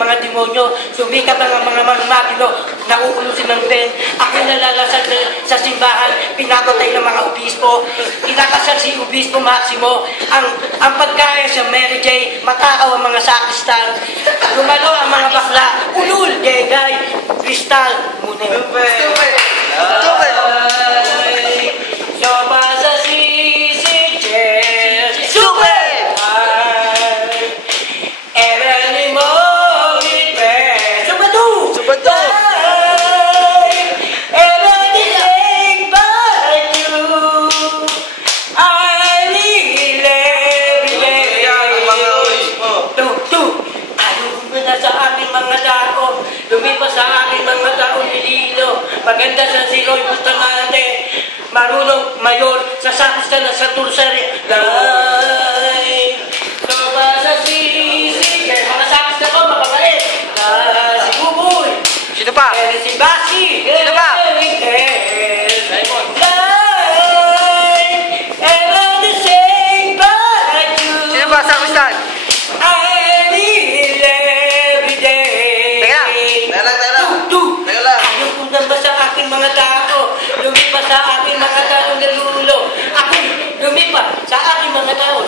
mga demonyo. Sumikat ang mga manumagino, nauulo si Mang Ben. Ako nalalasad sa simbahan, pinapatay ng mga obispo. Kinakasal si Obispo Maximo. Ang pagkaya sa Mary J, matakaw ang mga sakistan. Gumalo ang mga bakla, ulul, degay, kristal, mune. Stupid! Sopa sa sisichel. Stupid! Evelyn mo ite. Subado! Subado! Evelyn sing by you. I live every day. Ang mga obispo. Ayun mo na sa aking mga tao. Lumipas sa aking mga taong nililo. Maganda sa Siloy Bustamante. Marunong mayor sa sakistan na sa Tursari. Dahil soba sa sisi. Mga sakistan ko makabalik. Si Buboy. Sino pa? Si Basi. Sino pa? Simon. Every sing by you. Sino pa sa kustan? I live every day. Teka lang. Teka lang. Ayaw ko na ba sa aking mga tao? Lumipas sa aking mga taong nalulo. Ako, lumipas sa aking mga tao.